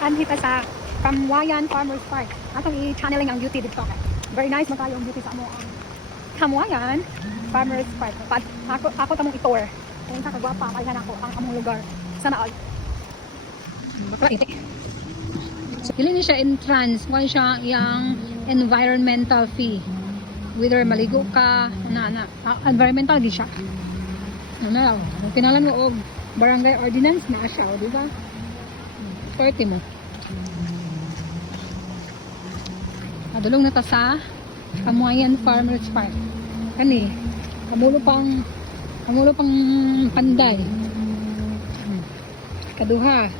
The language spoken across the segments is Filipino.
Anhita sa Kamuayan Farmers Park. Atong i-channeling ang beauty dito. Very nice mo tayo ang beauty sa mo ang Kamuayan Farmers Park. Ako tamong i-tour. Kung sa kagwapa, kaya ako ang among lugar. Sana all. Bakla iti. So, pili ni siya entrance. Kung siya yung environmental fee. Whether maligo ka, environmental di siya. Tinalan mo og barangay ordinance na siya, di ba? Swerte mo. Nadulong na ta sa Kamuayan Farmers Park. Kani, kamulo pang panday. Kaduha.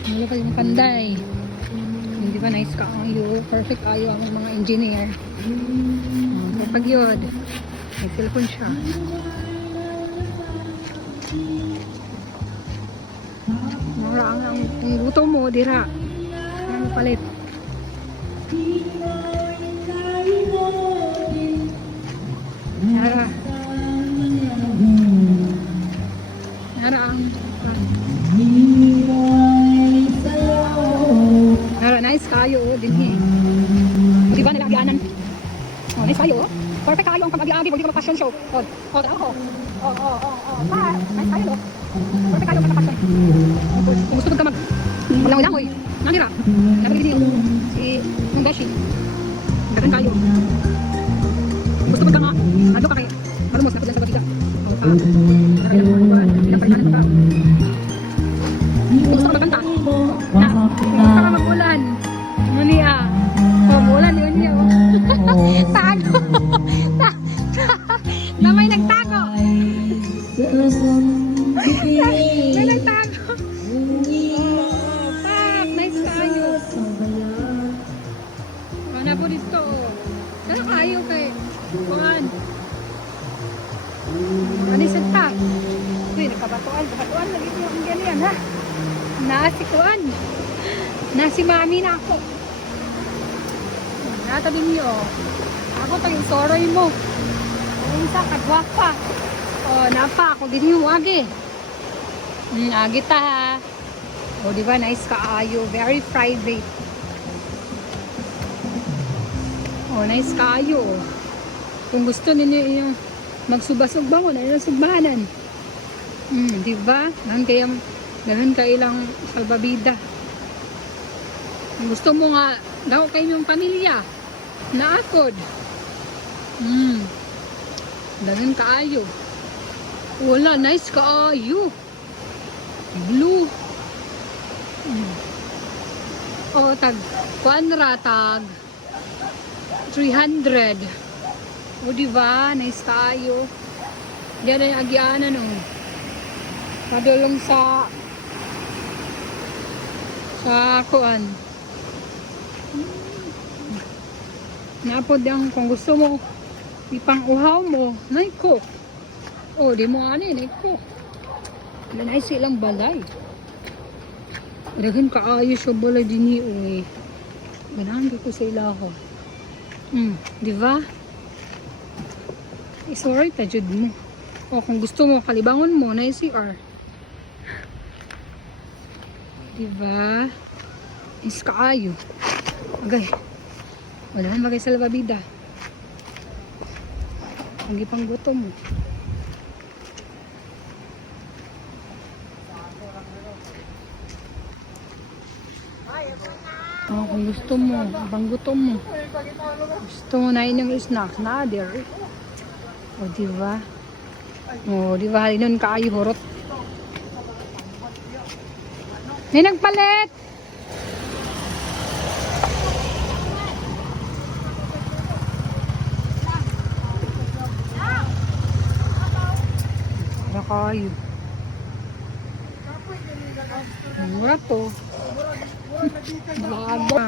Kamulo pa yung panday. Hindi ba nice ka ayo? Perfect ayo ang mga engineer. Kapag yun, may cellphone siya. Mura ang luto mo, dira. Ano palit? Nara. Nara ang Nara, nice kayo, dinhi. Di ba nilagyanan? Oh, nice kayo. Perfect kayo ang pag-agi-agi, hindi ko mag-fashion show. Ako. Nice kayo, no? Perfect kayo ang pag-fashion. Kung gusto ka mag-langoy-langoy, nangira. Nabagay din si Munggashi. Gagan kayo. Gusto mo ka nga, ano ka kayo? Malumos na pala sa batida. Pinapalitan mo ka. Gusto ka magkanta? Gusto ka mag-ulan. Munia. Ulan yun niya. Tago. Na may nagtago. May nagtago. Pak, nice kayo. Mana po dito. Sana kayo kay Juan. Manisan pa. Uy, nakabatuan. Batuan lagi ko yung ganyan, ha? Nasi Juan. Nasi mami na ako. Natabi niyo. Ako tayong soroy mo. Ayun sa kagwapa. Napa ako din yung agi. Agi ta, ha? Diba? Nice kaayo. Very private. Nice kaayo. Kung gusto ninyo yung magsubasugba mo, na yung sugbahanan. Diba? Ganun ka ilang salbabida. Kung gusto mo nga, daw kayo yung pamilya. Naakod. Ganun kaayo. Wala, nice kaayo. Blue. Tag, kwanra, tag 300. Diba? Nice kaayo. Diyan ay agyanan, Padulong sa kuan. Napod ang kung gusto mo ipang uhaw mo, naiko. Di mo ani, naiko. Nanay silang balay. Dagan kaayo siya balay dini, Ganahan ko sa ilaho. Di ba? Sorry, tajud mo. Kung gusto mo, kalibangon mo, na CR. Diba? Is kaayo. Agay. Wala naman bagay sa lababida. Lagi pang gutom mo. Kung gusto mo, pang gutom mo. Gusto mo na inyong snacks na, there. Diba? Diba? Halinon kaayo horot. May nagpalit! Para kayo. Mura to. Bago.